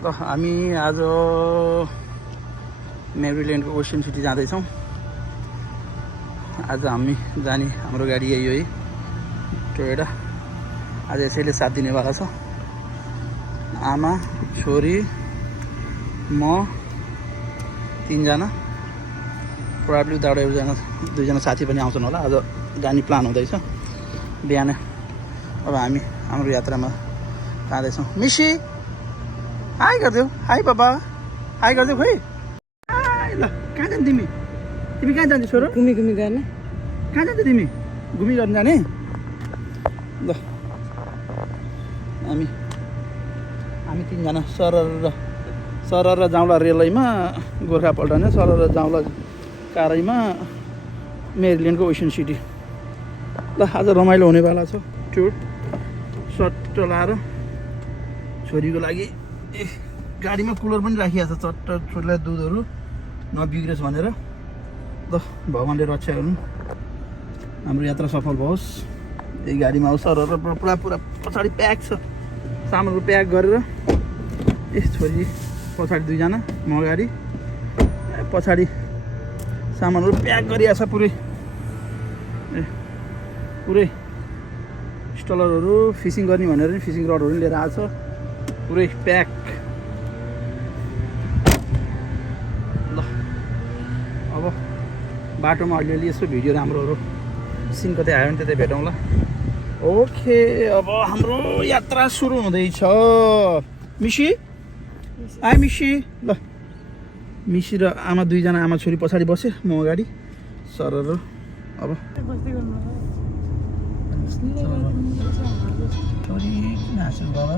त हामी आज मेरील्यान्डको ओसन सिटी जाँदैछौँ। आज हामी जाने हाम्रो गाडी यही हो है, टोयोटा। आज यसैले साथ दिनेवाला छ। आमा, छोरी, म, 3 जना, प्रोबेबली उताबाट दुईजना साथी पनि आउँछन् होला। आज जाने प्लान हुँदैछ बिहान। अब हामी हाम्रो यात्रामा जाँदैछौँ। मिसी हाई गरिदेऊ, हाई बाबा, हाई गरिदेऊ खोइ। ल कहाँ जाने तिमी? तिमी कहाँ जान्छौ छोरो? घुमी गर्ने। कहाँ जान्छौ तिमी? घुमी गर्नु जाने? ल हामी 3 जना सरर जाउँला रेलैमा गोर्खा पल्टने, सरर जाउँला काరైमा मेरील्यान्डको ओसन सिटी। ल आज रमाइलो हुनेवाला छ। टुर सट्ट लाएर छोरीको लागि गाडीमा कुलर पनि राखिएको छ, चट्ट छोरीलाई दुधहरू नबिग्रेस् भनेर। ल भगवान्ले रक्षा गर्नु, हाम्रो यात्रा सफल होस्। यही गाडीमा आउँछ र पुरा पछाडि प्याक छ, सामानहरू प्याक गरेर। छोरी पछाडि 2 जना, म अगाडि, पछाडि सामानहरू प्याक गरिएको छ पुरै स्टलरहरू। फिसिङ गर्ने भनेर नि फिसिङ रडहरू लिएर आएको छ, पुरै प्याक। ल अब बाटोमा अलिअलि यसो भिडियो राम्रोहरू सिन कतै आयो भने त्यतै भेटौँला। ओके, अब हाम्रो यात्रा सुरु हुँदैछ। मिसी आइ मिसी। ल मिसी र आमा 2 जना, आमा छोरी पछाडि बसे, म अगाडि सरर। अब छोरी किन हाँस्यो बाबा?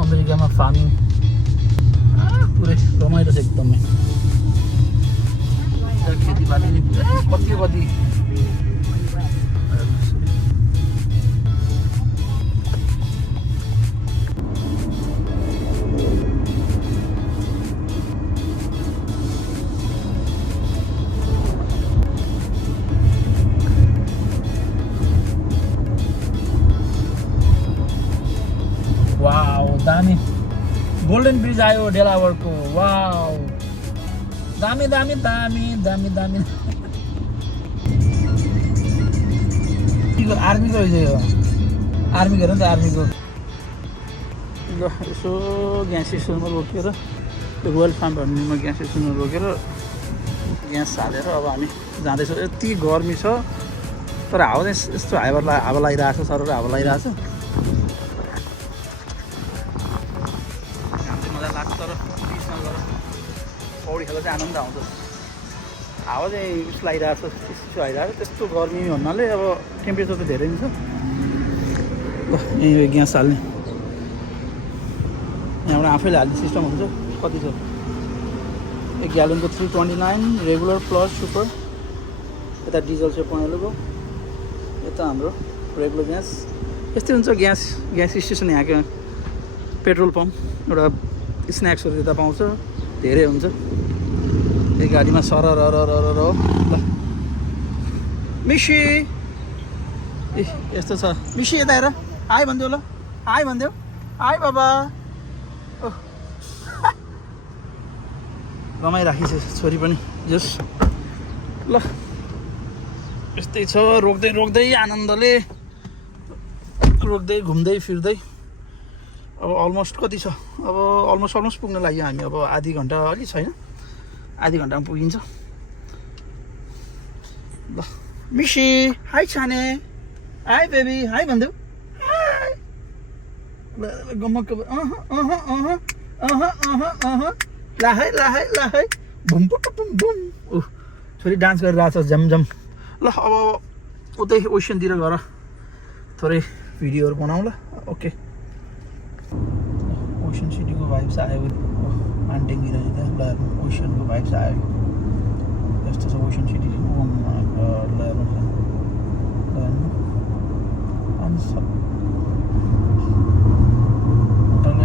अमेरिकामा फार्मिङ पुरै रमाइलो छ एकदमै। खेतीपाती नि कति दामी। गोल्डन ब्रिज आयो डेलावरको। वाउ, दामी दामी दामी दामी दामी। आर्मीको रहेछ यो, आर्मीको हेर नि त, आर्मीको। ल यसो ग्यास स्टेसनमा रोकेर, त्यो रोयल फार्म भन्नेमा ग्यास स्टेसनमा रोकेर ग्यास हालेर अब हामी जाँदैछौँ। यति गर्मी छ, तर हावा चाहिँ यस्तो हावा लागिरहेको छ, सरर हावा लागिरहेको छ। तर बिचमा गएर पौडी खेल्दा चाहिँ आनन्द आउँछ। हावा चाहिँ उस लागिरहेको छ, चिसो आइरहेको छ। त्यस्तो गर्मी भन्नाले अब टेम्परेचर त धेरै नै छ। ल यहीँ ग्यास हाल्ने, यहाँबाट आफैले हाल्ने सिस्टम हुन्छ। कति छ? 1 ग्यालनको 329, रेगुलर प्लस सुपर। यता डिजल चाहिँ पहेँलोको, यता हाम्रो रेगुलर ग्यास। यस्तै हुन्छ ग्यास स्टेसन। यहाँको पेट्रोल पम्प, एउटा स्न्याक्सहरू यता पाउँछ, धेरै हुन्छ। यही गाडीमा सरर ल मिसी। ए यस्तो छ मिसी, यता हेर, हाई भनिदेऊ। ल हाई भनिदेऊ, हाई बाबा। ओह रमाइराखेको छ छोरी पनि। जस ल यस्तै छ, रोक्दै आनन्दले रोक्दै घुम्दै फिर्दै। अब अलमोस्ट कति छ? अब अलमोस्ट पुग्न लाग्यो हामी। अब आधी घन्टा अलि छैन, आधी घन्टामा पुगिन्छ। ल मिसी हाई छाने, हाई बेबी, हाई भनिदेऊ, हाई। ल गम्मक लाहाई भुम बुम। छोरी डान्स गरिरहेको छ झमझम। ल अब उतै ओसनतिर गएर थोरै भिडियोहरू बनाउँला। ओके, ओसन सिटीको भाइब्स आयो। आन्टेङ्गी रहेछ त्यहाँ। ल ओसनको भाइब्स आयो। यस्तो छ ओसन सिटी।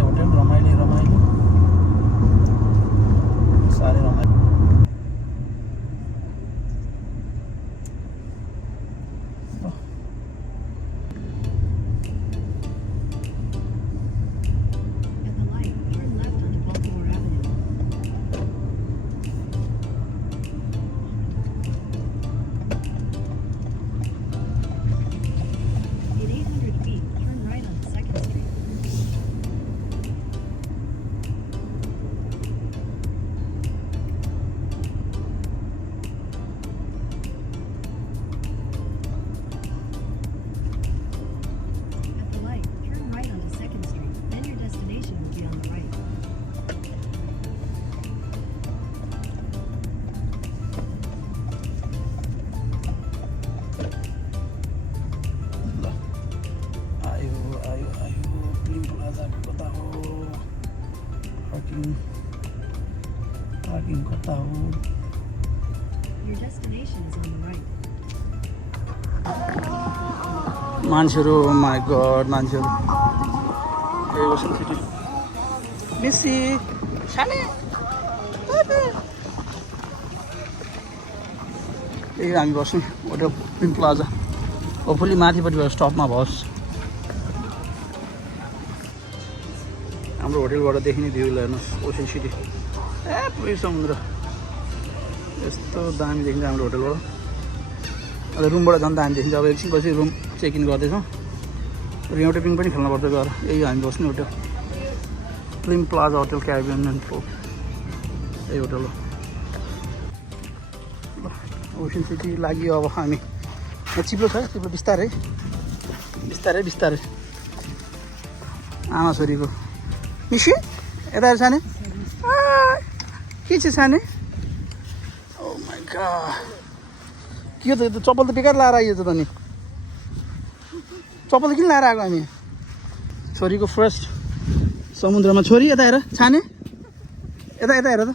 होटल रमाइलो साह्रै रमाइलो। Your destination is on the right. मान्छेहरू माई गड मान्छेहरू ए ओसन सिटी मिसी साने ए हामी बस्यौँ होटल पिम प्लाजा होपफुली माथिपट्टिबाट स्टपमा भओस् हाम्रो होटेलबाट देखिने भ्यूलाई हेर्नुहोस् ओसन सिटी ए पुरै समुद्र यस्तो दामी देखिन्छ हाम्रो होटेलबाट अन्त रुमबाट झन् दामी देखिन्छ अब एकछिनपछि रुम चेक इन गर्दैछौँ र एउटा पिङ पनि खेल्नुपर्छ गएर यही हामी बस्ने hotel Plim Plaza hotel Caribbean and Fort यही होटल हो ओसन सिटी लागि अब हामी चिप्लो छ चिप्लो बिस्तारै बिस्तारै बिस्तारै आमा छोरीको मिसी यता हेर साने के छ साने ओ माई गॉड के त यो चप्पल त बेकार लाएर आइयो त नि चप्पल किन लाएर आएको हामी छोरीको फर्स्ट समुद्रमा छोरी यता हेर छाने यता यता हेर त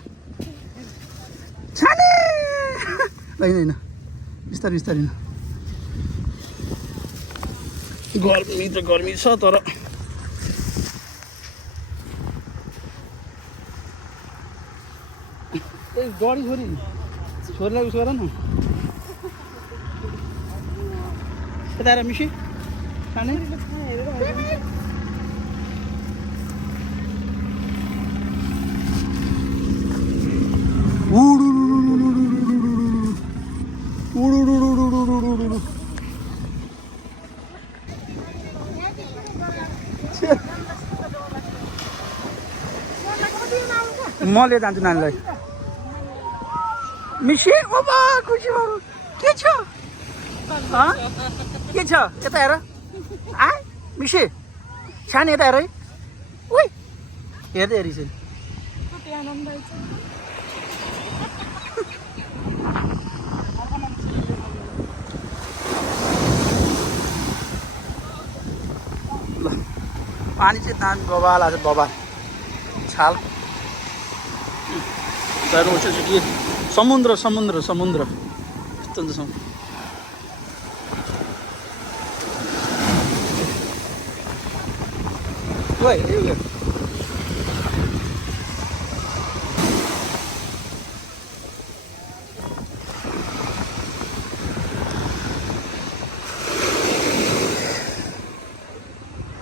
छाने होइन होइन बिस्तारै बिस्तारै गर्मी त गर्मी छ तर ए डरी छोरी छोरीलाई उस गर न यता हेर मिसी खाने म लिएर जान्छु नानीलाई मिसी ओबा खुसी भयो के छ के छ यता हेर आ मिसी छाने यता हेर है उही हेर्दै हेरी चाहिँ ल पानी चाहिँ दामी बबाल आज बबाल छाल समुद्र समुद्र समुद्र यस्तो हुन्छ समुद्र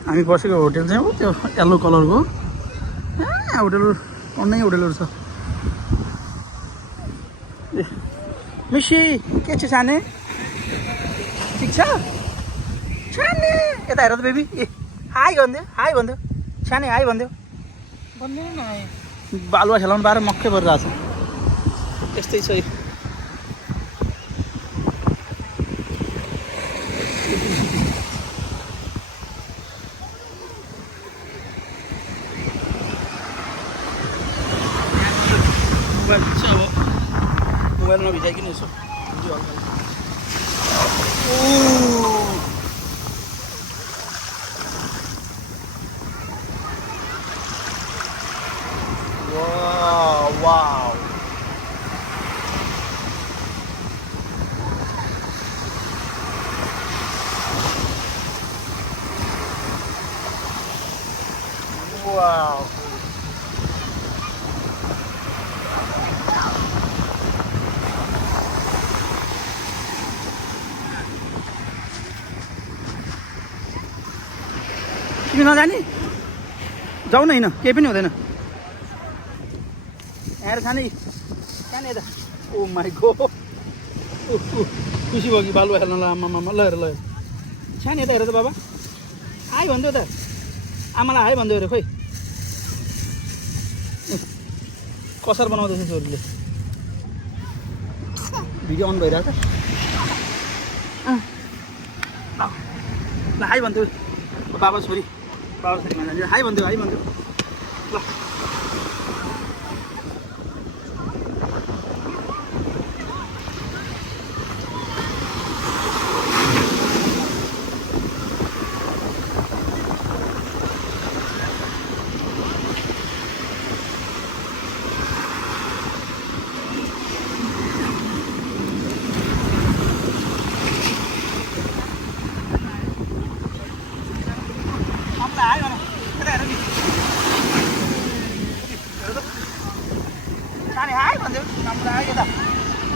हामी बसेको होटल चाहिँ हो त्यो येल्लो कलरको होटलहरू अन्नै होटलहरू छ मिसी के छ साने ठिक छ साने यता हेर त बेबी ए हाई भनिदियो साने हाई भनिदियो भन्दैन न बालुवा खेलाउनु पाएर मक्कै परिरहेको छ यस्तै छ मोबाइल नभिजाइकन यसो भिडियो हल्का वाव वाव तिमी नजाने जाऊ न होइन केही पनि हुँदैन यहाँ खाने कहाँनिर यता ओ माई गो खुसी भयो कि बालुवा खेल्न ल आमामा ल हेर ल छ्यानी यता हेर त बाबा हाई भन्थ्यो त आमालाई हाई भन्थ्यो अरे खोइ कसर बनाउँदैछ छोरीले भिडियो अन भइरहेछ ल हाई भन्थ्यो बाबा छोरी हाई भन्थ्यो ल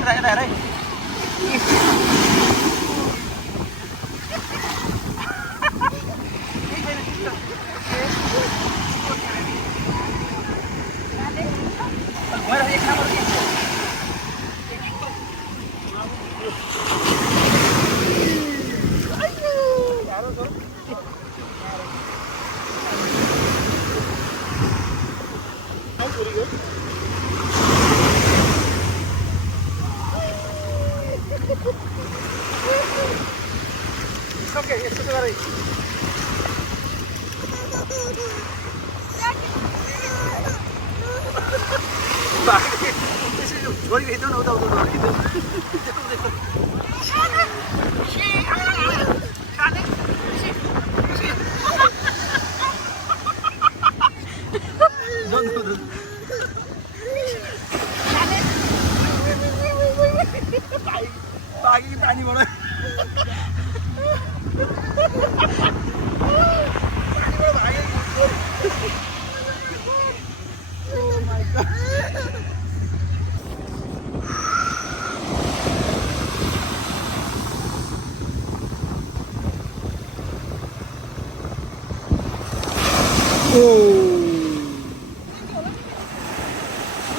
यता हेर है Okay, it's okay. छोरी भेट्नु न उता उता पानीबाट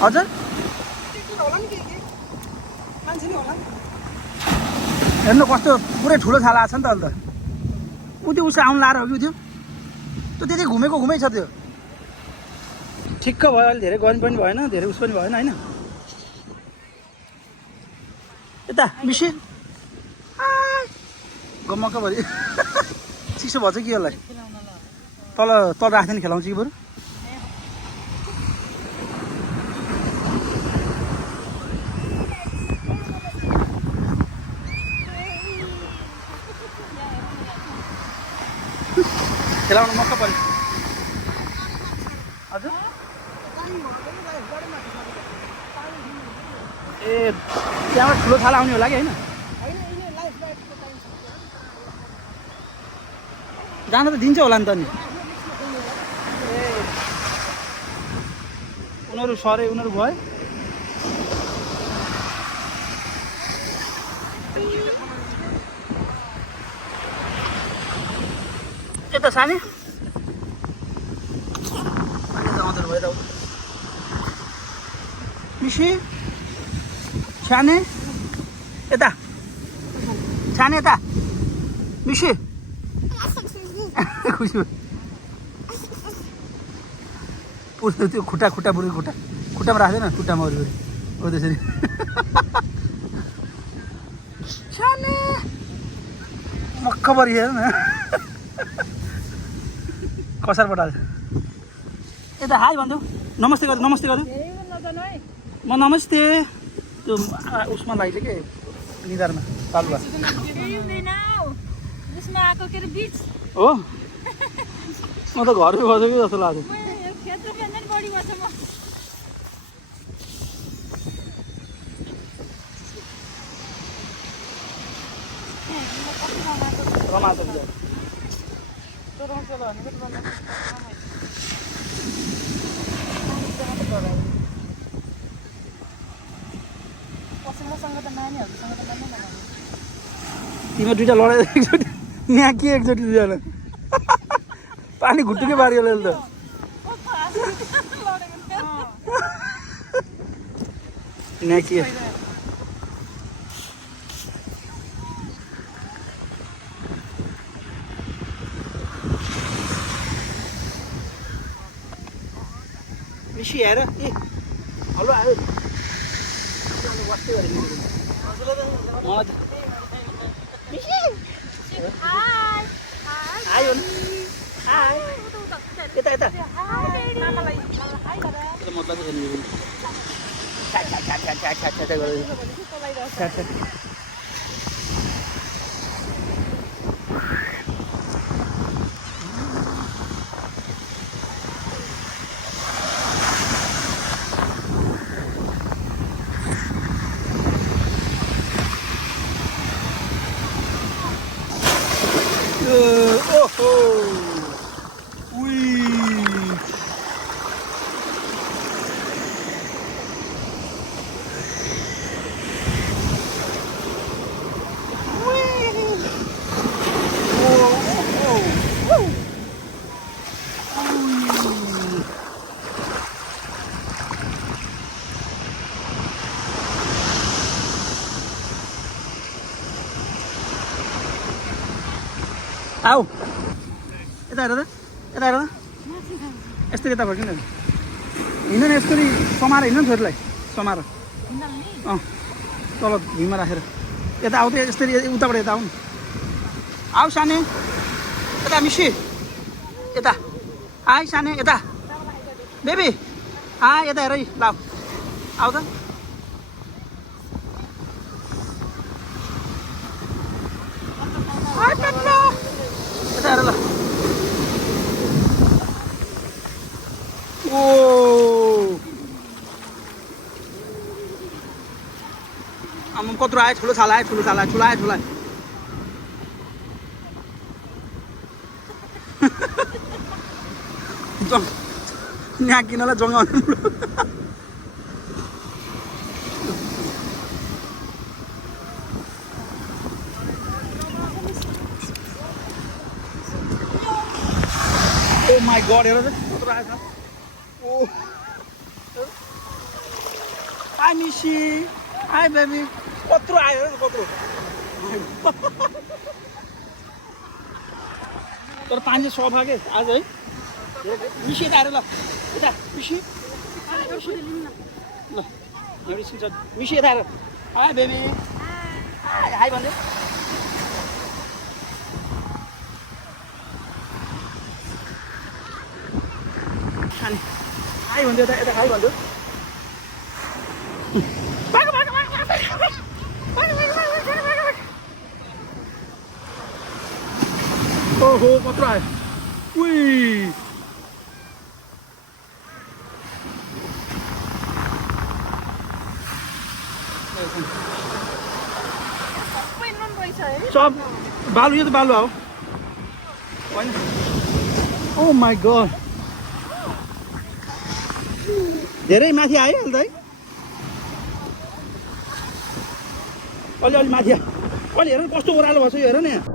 हजुर हेर्नु कस्तो पुरै ठुलो छाला छ नि त अन्त उ त्यो उसो आउनु लाएर हो कि त्यो त्यति घुमेको घुमै छ त्यो ठिक्क भयो अहिले धेरै गर्मी पनि भएन धेरै उस पनि भएन होइन यता मिसी गम्मक्क भरि चिसो भन्छ कि यसलाई तल तल राख्दैन खेलाउँछ कि बरु खेलाउनु मक्क पर्यो हजुर ए त्यहाँबाट ठुलो थाला आउने होला कि होइन जान त दिन्छ होला नि त नि ए उनीहरू सरे उनीहरू भयो यता सानी मिसी साने यता साने यता मिसी खुसी पुरो त्यो खुट्टा खुट्टा बुढी खुट्टामा राख्दैन खुट्टामा वरिपरि हो त्यसरी साने मक्क परि हेर न कसार पठाल्छ यता हाई भन्छु नमस्ते गर्छु म नमस्ते त्यो उसमा लाग्यो के निधारमा पालुवा हो म त घरमै बसेको जस्तो लाग्छ रमाइलो तिम्रो दुइटा लडाइँ एकचोटि यहाँ के एकचोटि दुईजना पानी घुट्टुकै बारी होला त यहाँ के मिसी हेर ए हेलो आयो बस्दै गरेको मलाई आयो नि यता यता मतलब आऊ यता हेर त यता हेर त यस्तो यता भयो किन हिँड्नु नि यस्तो समाएर हिँड्नु नि छोरीलाई समाएर तल भुइँमा राखेर यता आऊ त यस्तरी उताबाट यता आऊ नि आऊ साने यता मिसी यता आइ साने यता बेबी यता हेर ल आऊ त यता हेर ल ओ आम्म कत्रो आयो ठुलो छाला आयो ठुलो छाला ठुला आयो ठुला यहाँ किनलाई जङ्गाउनु ओ माई गड हेर कत्रो आएछ ओ हाई मिसी हाई बेबी कत्रो आयो कत्रो तर पानी सफा के आज है मिसी यता आएर ल यता मिसी ल मिसी यता आएर हाई बेबी हाई भन्दै हाई भन्दै यता यता हाई भन्दै ओहो कत्रो आयो उई सब बालु यो त बालु हो होइन ओ माई गड धेरै माथि आयो अहिले त है अलि माथि आयो अहिले हेर कस्तो ओह्रालो भएछ यो हेर न यहाँ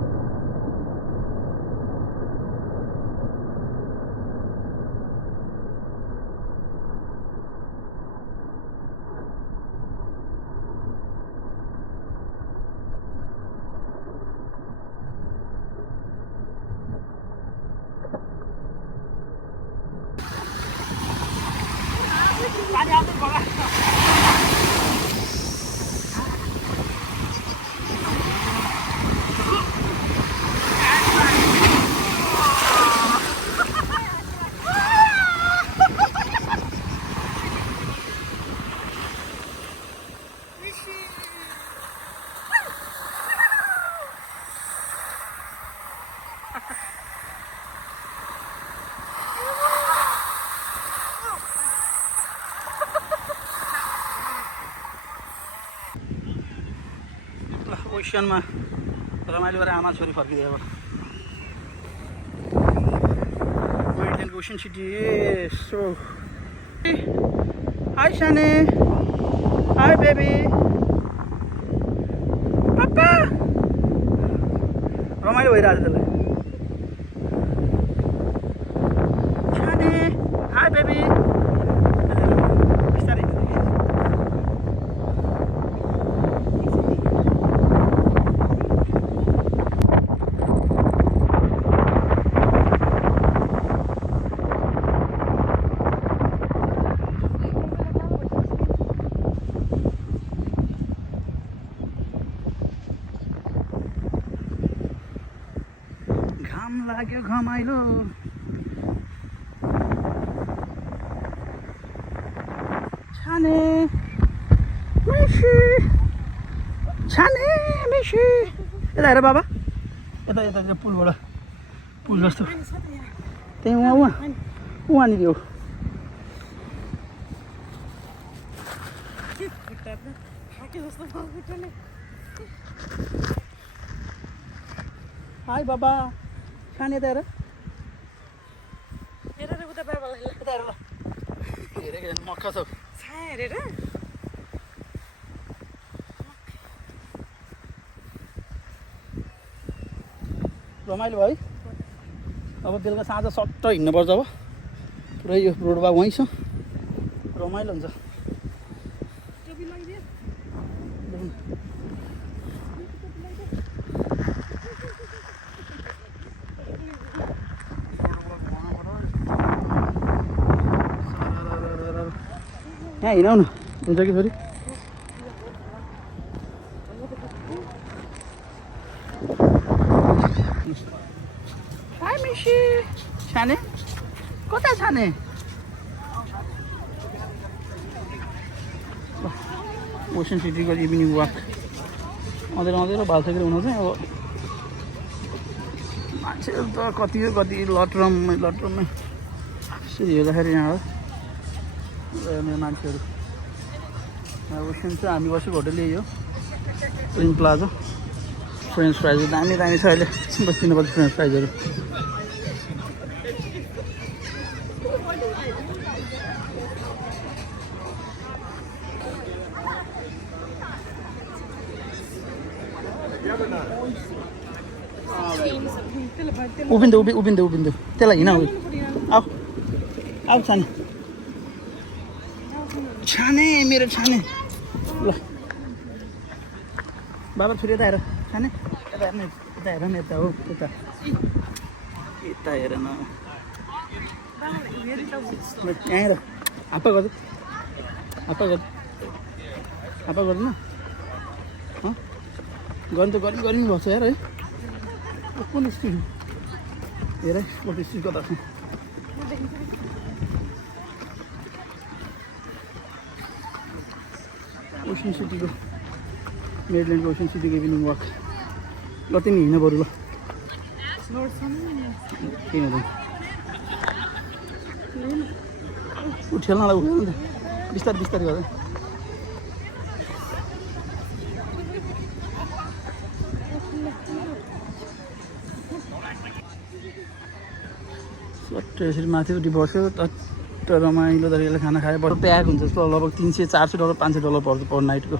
ओसनमा रमाइलो गरेर आमा छोरी फर्किदियो अब wetland Ocean City so hi साने हाई बेबी पापा रमाइलो भइरहेछ त्यसलाई साने हाई बेबी बिस्तारै लाग्यो घमाइलो छाने मिसी छाने मिसी यता हेर बाबा यता यता पुलबाट पुल जस्तो त्यही उहाँनिर हो हाई बाबा खाने यता हेर उता बाबालाई यता हेर ल हेरेको मक्का छ हेरेर रमाइलो भयो है अब बेलुका साँझ सट्ट हिँड्नुपर्छ अब पुरै यो रोडमा वहीँ छ रमाइलो हुन्छ यहाँ हिँडाउ न हुन्छ कि फेरि हाई मिसी छाने कता छाने ओसन सिटीको इभिनिङ वाक अँधेर भालसकेर हुनु चाहिँ अब मान्छेहरू त कति लटरममै यसरी हेर्दाखेरि यहाँ मान्छेहरू ओसन चाहिँ हामी बसेको होटल यही हो ट्विन प्लाजा फ्रेन्च फ्राइजहरू दामी छ अहिले बस्दिनुपर्छ फ्रेन्च फ्राइजहरू उभिन्दो त्यसलाई हिँड आऊ आऊ छाने मेरो छाने ल बाबा छोरी यता हेर छाने यता हेर न यता हो यता हेर न यहाँ हेर हाप्पा गर्नु न गर्नु त गर्नु भएको छ यार है कुन स्ट्रिट हेर स्पोर्ट स्ट्रिट कता छ ओसन सिटीको मेरिल्यान्डको ओसन सिटीको इभिनिङ वाक ल तिमी हिँड्न बरु ल किन ठेल्नलाई उठ्यो नि त बिस्तारै गर्दा सट्ट यसरी माथिपट्टि बस्यो टट्ट रमाइलो तरिकाले खाना खायो बरु प्याक हुन्छ जस्तो लगभग $300-400 $500 पर्छ पर नाइटको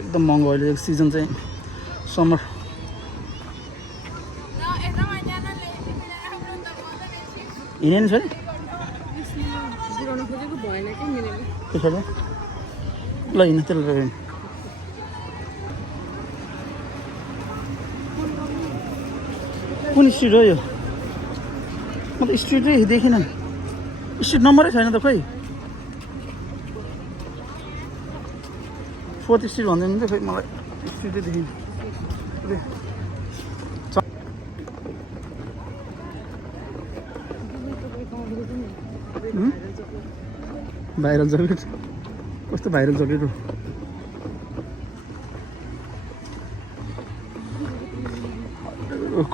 एकदम महँगो अहिले सिजन चाहिँ समर हिँड्यो नि छोरी त्यसो ल हिँड्नु त्यसलाई कुन स्ट्रिट हो यो म त स्ट्रिटै देखिनँ स्ट्रिट नम्बरै छैन त खोइ 4th स्ट्रिट भन्दैन नि त खोइ मलाई स्ट्रिटै देखिन भाइरल जकेट कस्तो भाइरल जकेट हो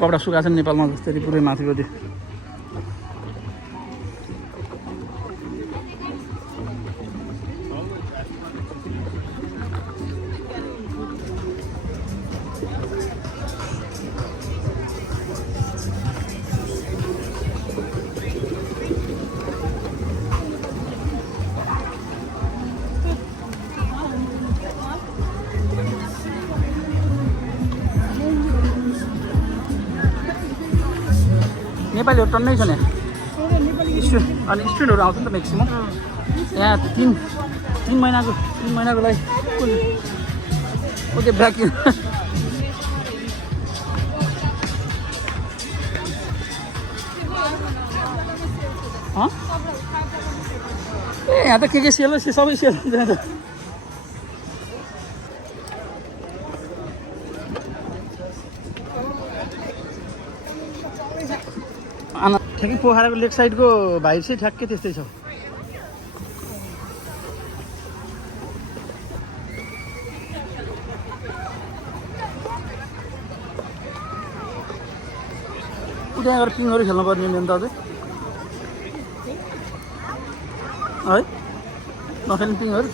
कपडा सुकाएको छ नेपालमा जस्तै पुरै माथिपट्टि नेपालीहरू टन्नै छ नि स्टुडेन्ट अनि स्टुडेन्टहरू आउँछ नि त म्याक्सिमम् यहाँ तीन महिनाको लागि ओके ब्याक ए यहाँ त के सेल सबै सेल हुन्छ त ठ्याक्कै पोखराको लेक साइडको भाइ चाहिँ ठ्याक्कै त्यस्तै छ त्यहाँ गएर पिङहरू खेल्नु पर्ने मेन त अझै है नखेल्ने पिङहरू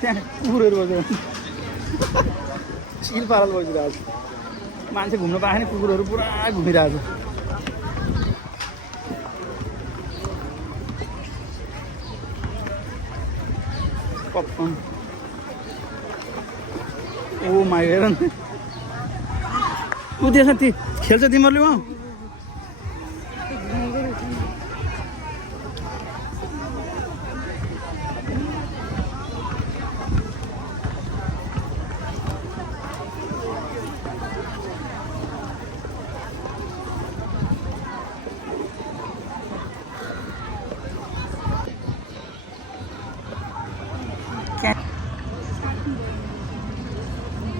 त्यहाँ कुकुरहरू बसेर चिल पाराल बसिरहेको छ मान्छे घुम्न पाएन कुकुरहरू पुरा घुमिरहेको छ पपकर्न ओ माई हेर न ऊ त्यसमा ती खेल्छ तिमीहरूले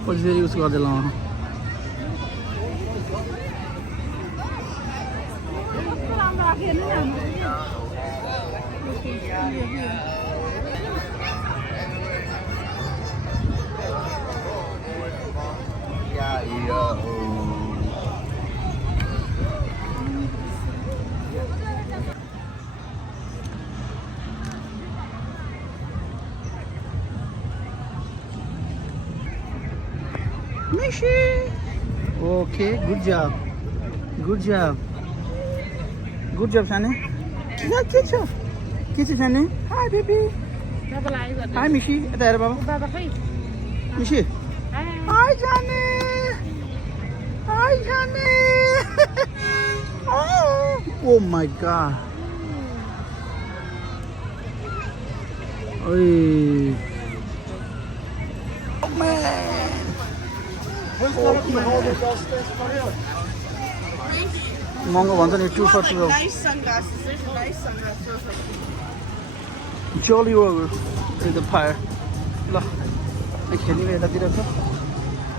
पछि फेरि उस गर्दै ल Mishi! Okay, good job. Good job. Good job, Shani. Yeah, good job. Good job, Shani. Hi, baby. Hi, Mishi. There, Baba. Mishi. Hi, Shani. Hi, Shani. Oh my God. Oi. Oh man. महँगो भन्छ नि 2 for 12 Jolly Roger with the fire ल खेल्ने यतातिर छ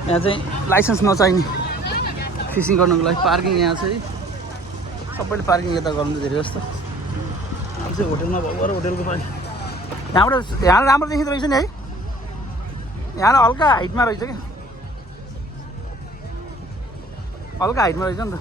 यहाँ चाहिँ licence नचाहिने fishing गर्नुको लागि पार्किङ यहाँ चाहिँ सबैले पार्किङ यता गर्नु धेरै जस्तो अब चाहिँ होटलमा भयो र होटलको पनि यहाँ राम्रो देखिँदो रहेछ नि है यहाँ हल्का हाइटमा रहेछ क्या हल्का हाइटमा रहेछ नि त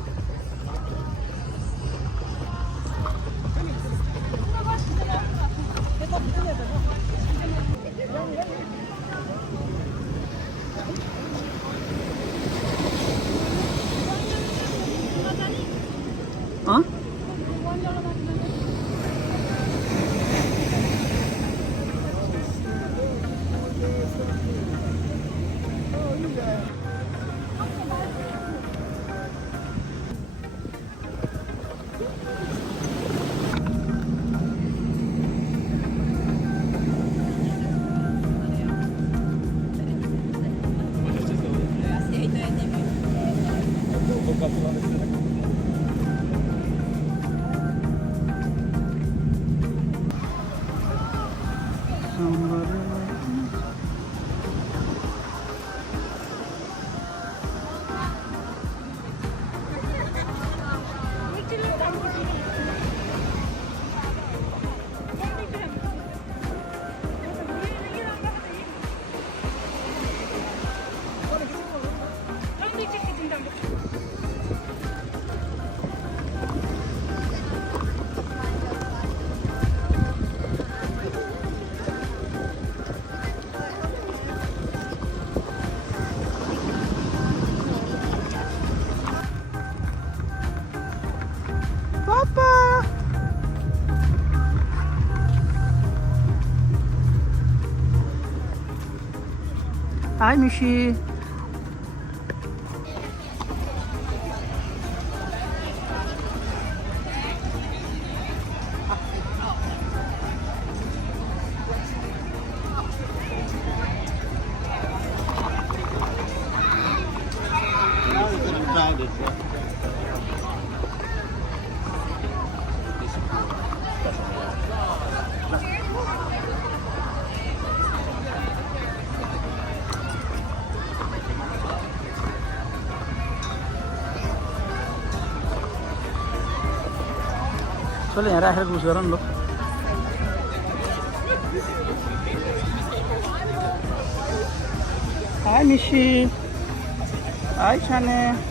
Hi, Mishi. चलो यहाँ राखेर कुछ गर न ल Hi, Mishi. Hi, Shane.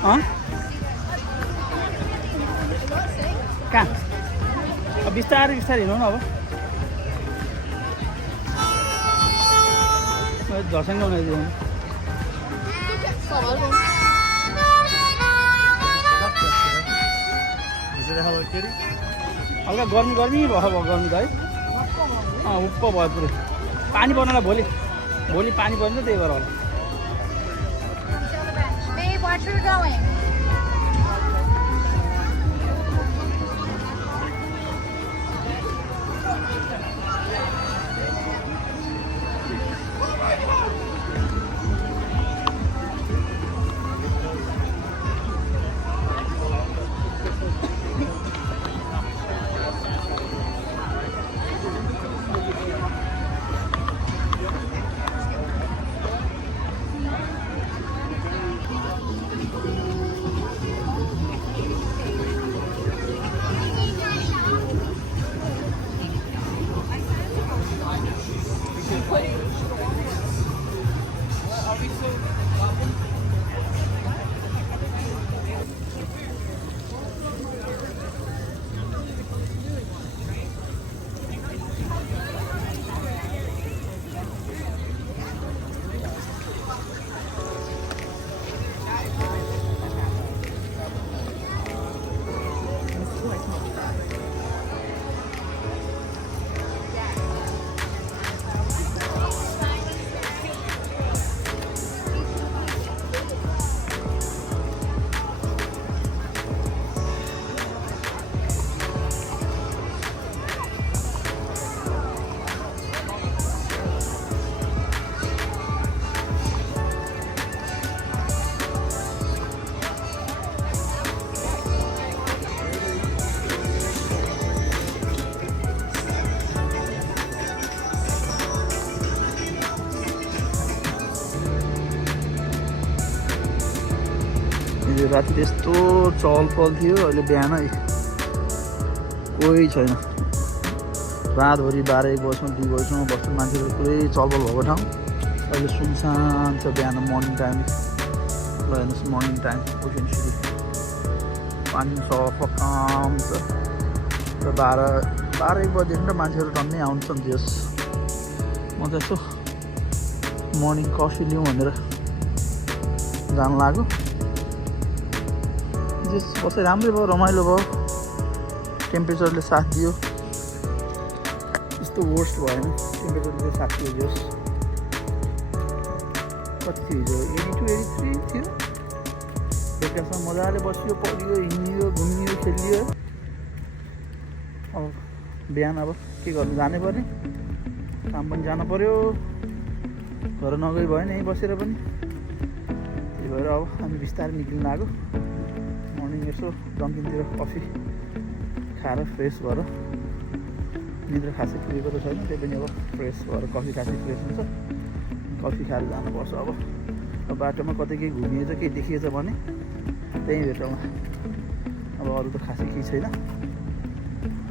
Huh? कहाँ अब बिस्तारै बिस्तारै हिँड्नु न अब झर्सँग उनीहरू हल्का गर्मी गर्मी भयो गर्मी त है उप्प भयो पुरै पानी पर्नलाई भोलि पानी पर्छ त्यही भएर होला water going? राति त्यस्तो चहल पहल थियो अहिले बिहान कोही छैन रातभरि 12-1 बजीसम्म 2 बजीसम्म बस्छ मान्छेहरू पुरै चलपल भएको ठाउँ अहिले सुनसान छ बिहान मर्निङ टाइम ल हेर्नुहोस् मर्निङ टाइम ओसन सिटी पानी सफा काम छ र 12-1 बजीदेखि त मान्छेहरू टन्नै आउँछन् त्यस म त यसो मर्निङ कफी लिउँ भनेर जानु लाग्यो जस बसाइ राम्रै भयो रमाइलो भयो टेम्परेचरले साथ दियो यस्तो वर्स्ट भएन टेम्परेचरले साथ दियो जस कति थियो हिजो 82-83 थियो बेलुकासम्म मजाले बसियो पढियो हिँडियो घुमियो खेलियो अब बिहान अब के गर्नु जानै पर्ने काम पनि जानु पर्यो घर नगई भएन यहीँ बसेर पनि त्यही भएर अब हामी बिस्तारै निक्लिन लाग्यो मर्निङ यसो डङ्किनतिर कफी खाएर फ्रेस भएर निद्रा खासै पुगेको त छैन त्यही पनि अब फ्रेस भएर कफी खासै फ्रेस हुन्छ कफी खाएर जानुपर्छ अब बाटोमा कतै केही घुमिएछ केही देखिएछ भने त्यहीँ भेटौँला अब अरू त खासै केही छैन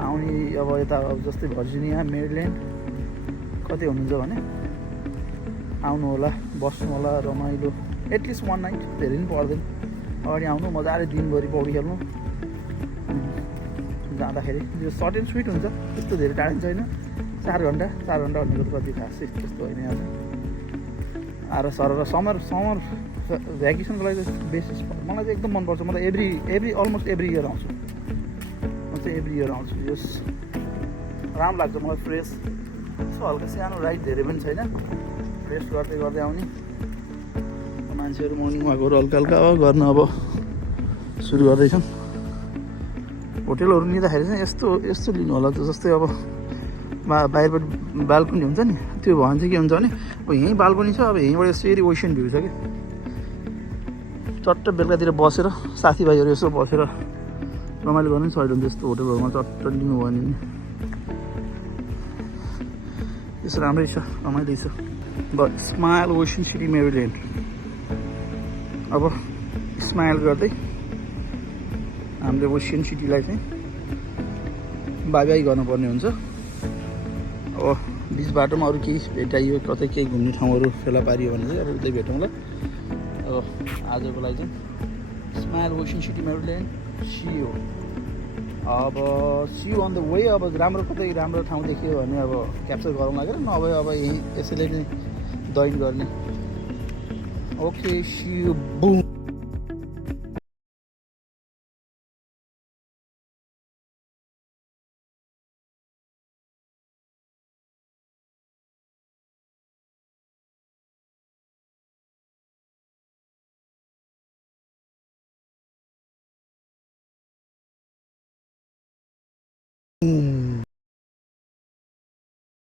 आउने अब यता अब जस्तै भर्जिनिया मेरील्यान्ड कतै हुनुहुन्छ भने आउनु होला बस्नु होला रमाइलो एटलिस्ट 1 नाइट धेरै पनि पर्दैन अगाडि आउनु मजाले दिनभरि पौडी खेल्नु जाँदाखेरि यो सर्ट एन्ड स्विट हुन्छ त्यस्तो धेरै टाढा छैन 4 घन्टा भनेको त कति खासै त्यस्तो होइन आएर सर र समर भ्याकेसनको लागि चाहिँ बेसिस मलाई चाहिँ एकदम मनपर्छ म त अलमोस्ट एभ्री इयर आउँछु म चाहिँ एभ्री इयर आउँछु यस राम्रो लाग्छ मलाई फ्रेस यसो हल्का सानो राइड धेरै पनि छैन फ्रेस गर्दै आउने मान्छेहरू मर्निङ वाकहरू हल्का गर्न अब सुरु गर्दैछन् होटेलहरू लिँदाखेरि चाहिँ यस्तो लिनु होला त जस्तै अब बाहिरबाट बाल्कनी हुन्छ नि त्यो भयो भने चाहिँ के हुन्छ भने अब यहीँ बाल्कनी छ अब यहीँबाट यसरी ओसन भ्यू छ कि चट्ट बेलुकातिर बसेर साथीभाइहरू यसो बसेर रमाइलो गर्नु पनि सजिलो हुन्छ यस्तो होटेलहरूमा चट्ट लिनु भयो भने यसो राम्रै छ रमाइलो छ the smile ocean city Maryland अब स्माइल गर्दै हामीले ओसन सिटीलाई चाहिँ बाई गर्नुपर्ने हुन्छ अब बिच बाटोमा अरू केही भेटाइयो कतै केही घुम्ने ठाउँहरू फेला पारियो भने चाहिँ अब उतै भेटौँला अब आजको लागि चाहिँ स्माइल ओसन सिटी मेरील्यान्ड सियो अब सियो अन द वे अब राम्रो ठाउँ देखियो भने अब क्याप्चर गरौँ लागेर नभए अब यहीँ यसैले नै दैन गर्ने ओके सियो बुम